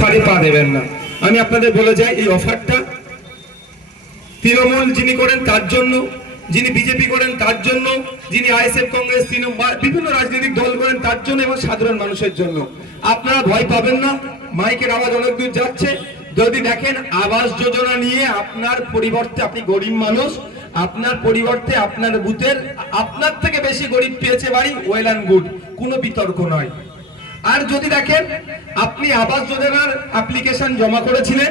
ফাঁড়ে পা দেবেন না। আমি আপনাদের বলে যাই, এই অফারটা তৃণমূল যিনি করেন তার জন্য, যিনি বিজেপি করেন তার জন্য, যিনি আইএসএফ কংগ্রেস বিভিন্ন রাজনৈতিক দল করেন তার জন্য এবং সাধারণ মানুষের জন্য। আপনারা ভয় পাবেন না, মাইকের আওয়াজ অনেক দূর যাচ্ছে। যদি দেখেন আবাস যোজনা নিয়ে আপনার পরিবর্তে, আপনি গরিব মানুষ, আপনার পরিবর্তে আপনার বুথের আপনার থেকে বেশি গরিব পেয়েছে বাড়ি, ওয়েল অ্যান্ড গুড, কোনো বিতর্ক নয়। আর যদি দেখেন আপনি আবাস যোজনার অ্যাপ্লিকেশন জমা করেছিলেন,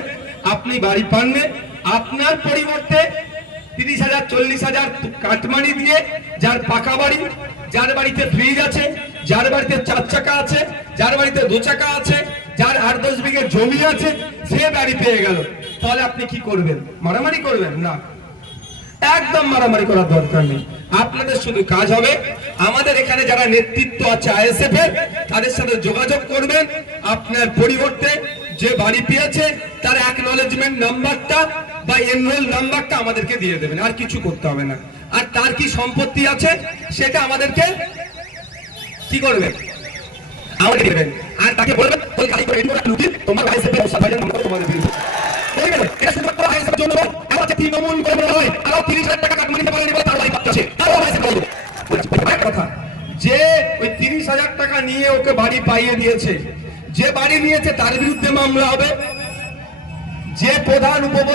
আপনি বাড়ি পাননি, আপনার পরিবর্তে 30,000 40,000 কাটমানি দিয়ে যার পাকা বাড়ি, যার বাড়িতে ফ্রিজ আছে, যার বাড়িতে 4 চাকা আছে, যার বাড়িতে 2 চাকা আছে, যার 8-10 বিঘে জমি আছে, সে বাড়ি পেয়ে গেল, তাহলে আপনি কি করবেন? মারামারি করবেন? না, একদম মারামারি করার দরকার নেই। আপনাদের শুধু কাজ হবে, আমাদের এখানে যারা নেতৃত্ব আছে আইএসএফ এর, তাদের সাথে যোগাযোগ করবেন। আপনার পরিবর্তে যে বাড়ি পেয়েছে তার অ্যাকনলেজমেন্ট নাম্বারটা বা এনরোল নাম্বারটা আমাদেরকে দিয়ে দেবেন, আর কিছু করতে হবে না। আর তার কি সম্পত্তি আছে সেটা আমাদেরকে কি করবেন? আমাদের দেবেন। আর তাকে বলবেন তোমার আইএসএফ এর তোমাদের বিরুদ্ধে এটা শুধুমাত্র আইএসএফ জন্য তৃণমূল করে হয়, আরো 30,000 টাকা কাটমানিতে পারেনি বলে তার লাইফ আছে। আরো আইএসএফ বলবো কথা, যে ওই 30,000 টাকা নিয়ে ওকে বাড়ি পাইয়ে দিয়েছে, যে বাড়ি নিয়েছে তার বিরুদ্ধে মামলা হবে, যে প্রধান